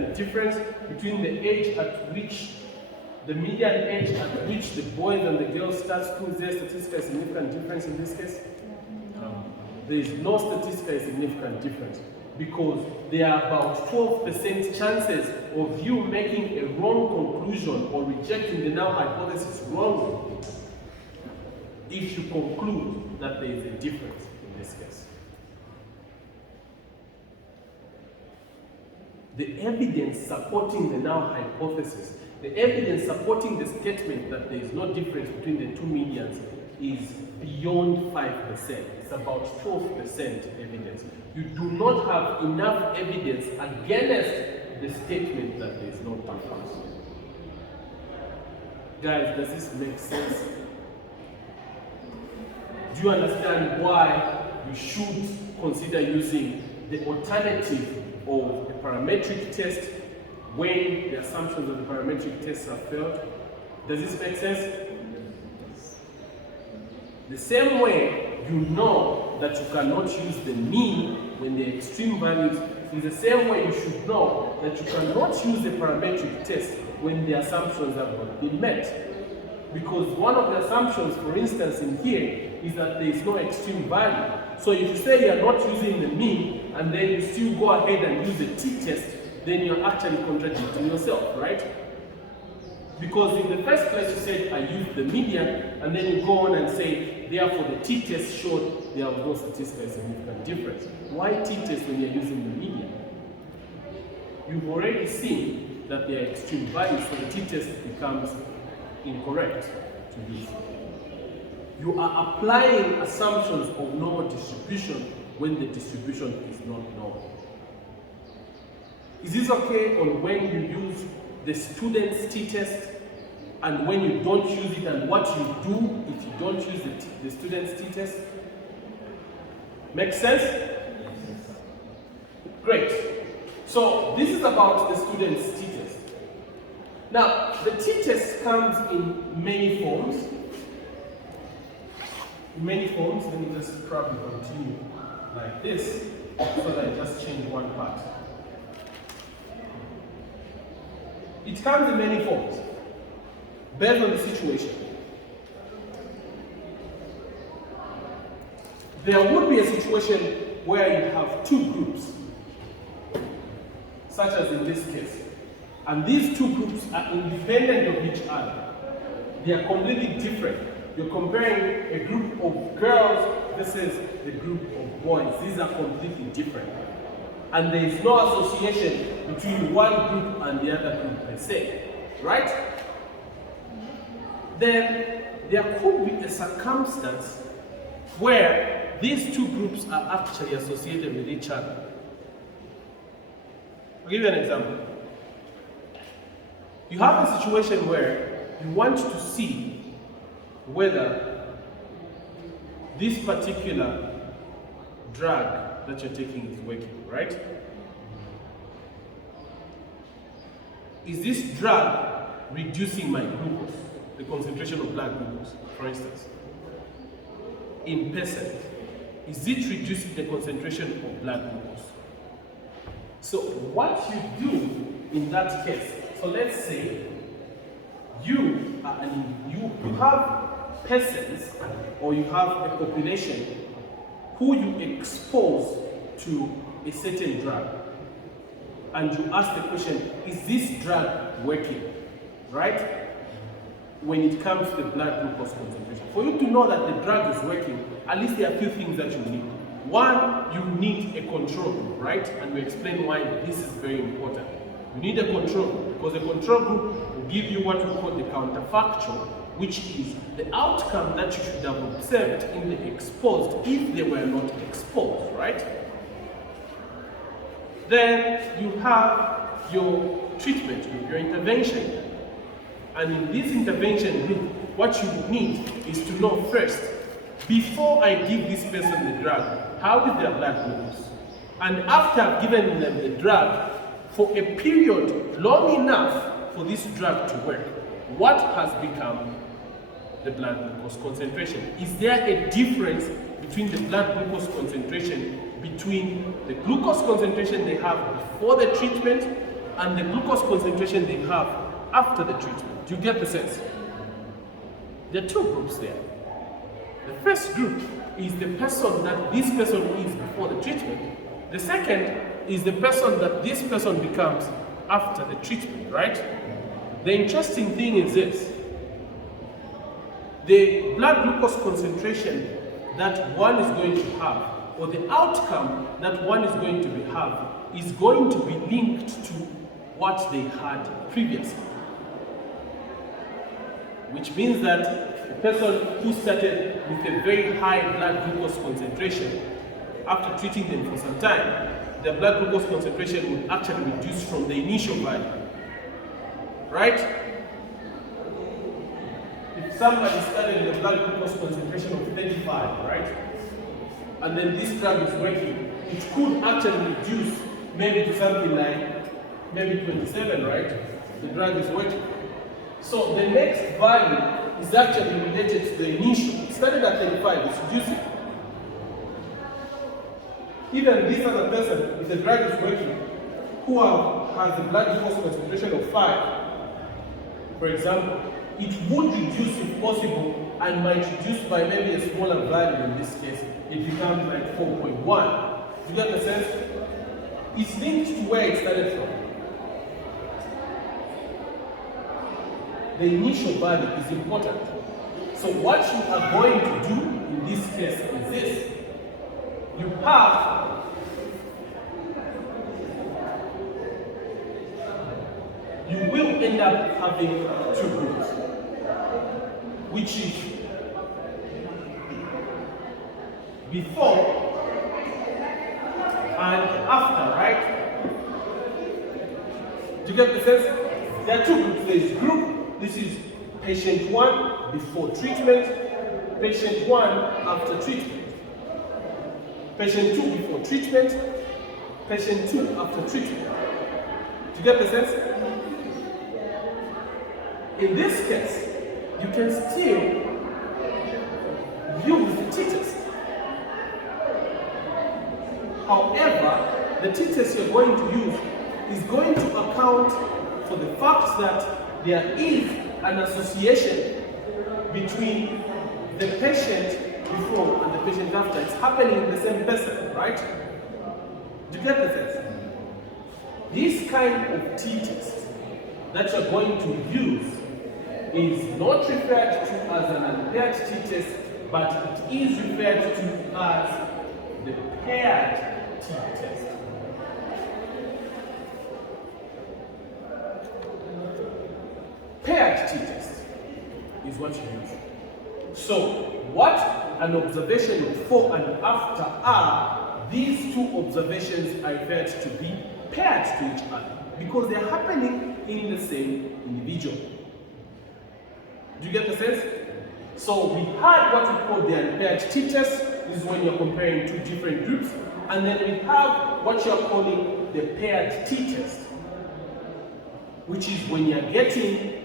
difference between the age at which, the median age at which the boys and the girls start school? Is there a statistically significant difference in this case? No. There is no statistically significant difference because there are about 12% chances of you making a wrong conclusion or rejecting the null hypothesis wrongly if you conclude that there is a difference in this case. The evidence supporting the null hypothesis, the evidence supporting the statement that there is no difference between the two medians is beyond 5%. It's about 12% evidence. You do not have enough evidence against the statement that there is no difference. Guys, does this make sense? Do you understand why you should consider using the alternative of a parametric test when the assumptions of the parametric tests are failed? Does this make sense? The same way you know that you cannot use the mean when the extreme values, in the same way you should know that you cannot use the parametric test when the assumptions have not been met. Because one of the assumptions, for instance, in here is that there is no extreme value. So if you say you are not using the mean and then you still go ahead and use the t-test, then you're actually contradicting yourself, right? Because in the first place you said I used the median, and then you go on and say, therefore the t-test showed there was no statistically significant difference. Why t-test when you're using the median? You've already seen that there are extreme values, so the t-test becomes incorrect to use. You are applying assumptions of normal distribution when the distribution is not normal. Is this okay on when you use the student's t-test and when you don't use it, and what you do if you don't use the student's t-test? Make sense? Great. So this is about the student's t-test. Now, the t-test comes in many forms. Let me just probably continue like this so that I just change one part. It comes in many forms, based on the situation. There would be a situation where you have two groups, such as in this case. And these two groups are independent of each other. They are completely different. You're comparing a group of girls versus the group of boys. These are completely different. And there is no association between one group and the other group per se, right? Then there could be a circumstance where these two groups are actually associated with each other. I'll give you an example. You have a situation where you want to see whether this particular drug that you're taking is working, right? Is this drug reducing my glucose, the concentration of blood glucose, for instance, in percent? Is it reducing the concentration of blood glucose? So what you do in that case, so let's say you have persons, or you have a population who you expose to a certain drug, and you ask the question, is this drug working, right? When it comes to the blood glucose concentration. For you to know that the drug is working, at least there are a few things that you need. One, you need a control group, right? And we explain why this is very important. You need a control group, because a control group will give you what we call the counterfactual, which is the outcome that you should have observed in the exposed if they were not exposed, right? Then you have your treatment group, your intervention. And in this intervention group, what you need is to know first, before I give this person the drug, how is their blood glucose? And after I've given them the drug, for a period long enough for this drug to work, what has become the blood glucose concentration? Is there a difference between the blood glucose concentration between the glucose concentration they have before the treatment and the glucose concentration they have after the treatment. Do you get the sense? There are two groups there. The first group is the person that this person is before the treatment. The second is the person that this person becomes after the treatment, right? The interesting thing is this. The blood glucose concentration that one is going to have, or the outcome that one is going to have, is going to be linked to what they had previously. Which means that the person who started with a very high blood glucose concentration, after treating them for some time, the blood glucose concentration will actually reduce from the initial value. Right? If somebody started with a blood glucose concentration of 35, right? And then this drug is working, it could actually reduce maybe to something like maybe 27, right? The drug is working. So the next value is actually related to the initial. It started at 35, it's reducing. Even this other person, if the drug is working, who has a blood glucose concentration of 5, for example, it would reduce if possible and might reduce by maybe a smaller value. In this case, it becomes like 4.1. You get the sense? It's linked to where it started from. The initial value is important. So what you are going to do in this case is this. You will end up having two groups, which is before and after, right? Do you get the sense? There are two groups. There is group, this is patient 1 before treatment, patient 1 after treatment. Patient 2 before treatment, patient 2 after treatment. Do you get the sense? In this case, you can still use the t-test. However, the t-test you're going to use is going to account for the fact that there is an association between the patient before and the patient after. It's happening in the same person, right? Do you get the sense? This kind of t-test that you're going to use is not referred to as an unpaired t-test, but it is referred to as the paired t-test. Paired t-test is what you use. So, what an observation before and after are, these two observations are referred to be paired to each other because they're happening in the same individual. Do you get the sense? So we had what we call the unpaired t-test. This is when you're comparing two different groups. And then we have what you're calling the paired t-test, which is when you're getting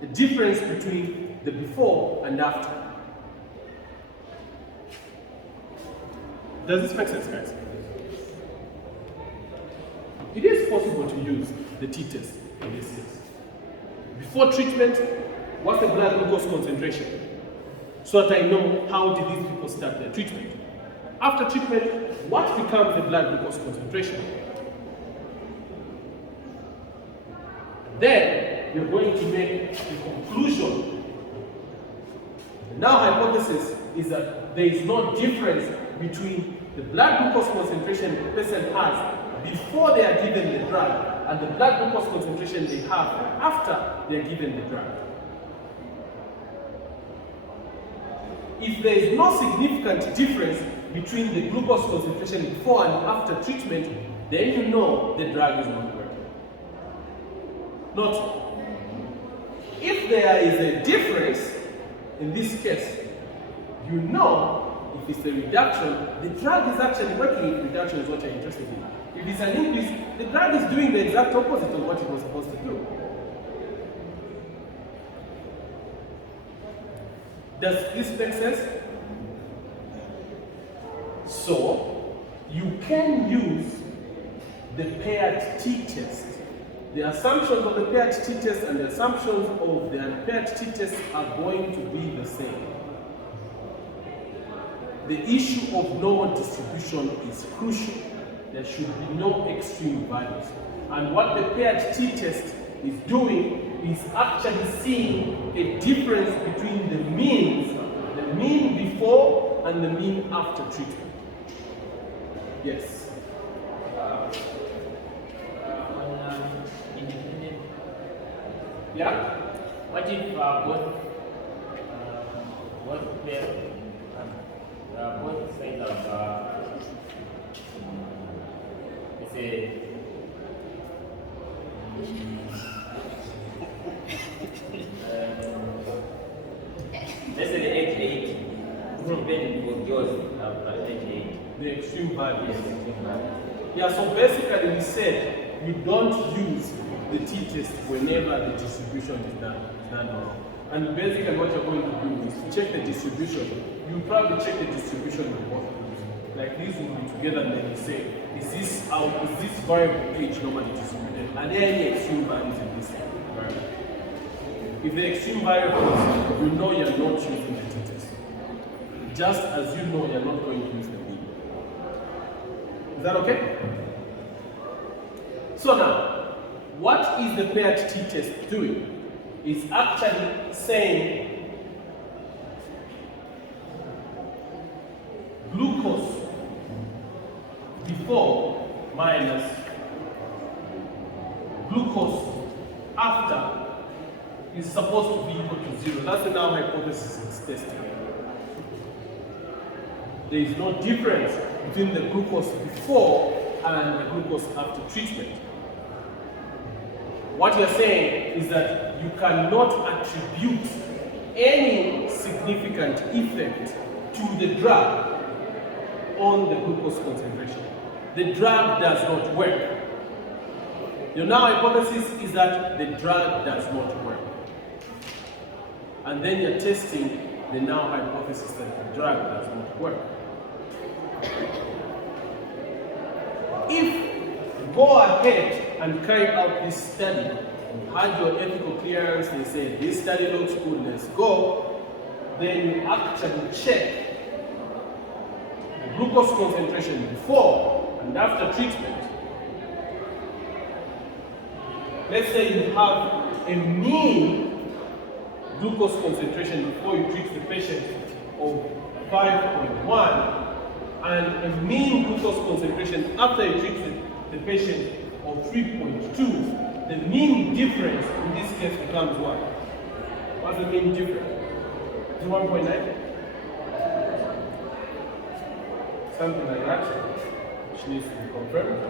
the difference between the before and after. Does this make sense, guys? It is possible to use the t-test in this case. Before treatment, what's the blood glucose concentration? So that I know how did these people start their treatment. After treatment, what becomes the blood glucose concentration? Then you're going to make a conclusion. Now hypothesis is that there is no difference between the blood glucose concentration the person has before they are given the drug and the blood glucose concentration they have after they are given the drug. If there is no significant difference between the glucose concentration before and after treatment, then you know the drug is not working. Note, if there is a difference, in this case, you know if it's a reduction, the drug is actually working if reduction is what you're interested in. If it's an increase, the drug is doing the exact opposite of what it was supposed to do. Does this make sense? So, you can use the paired t-test The assumptions of the paired t-test and the assumptions of the unpaired t-test are going to be the same. The issue of normal distribution is crucial. There should be no extreme values. And what the paired t-test is doing is actually seeing a difference between the means, the mean before and the mean after treatment. Yes? Independent. Yeah? What if both pairs, both sides of let's say let's say the age 8, depending on yours age 8. The extreme values. Yes, extreme value. Yeah, so basically we said you don't use the t-test whenever the distribution is done wrong. And basically what you're going to do is to check the distribution. You probably check the distribution of both groups. Like these will be together and then you say, is this variable age normally distributed? Are there any extreme values in this variable? If the extreme variables, you know you're not using the t-test. Just as you know you're not going to use the mean. Is that okay? So now, what is the paired t-test doing? It's actually saying glucose before minus glucose after is supposed to be equal to 0. That's the null hypothesis it's testing. There is no difference between the glucose before and the glucose after treatment. What you're saying is that you cannot attribute any significant effect to the drug on the glucose concentration. The drug does not work. Your null hypothesis is that the drug does not work. And then you're testing the null hypothesis that the drug does not work. If you go ahead and carry out this study, you had your ethical clearance, they say this study looks good, let's go, then you actually check the glucose concentration before and after treatment. Let's say you have a mean glucose concentration before you treat the patient of 5.1 and a mean glucose concentration after you treat the patient of 3.2. The mean difference in this case becomes what? What's the mean difference? Is it 1.9? Something like that, which needs to be confirmed.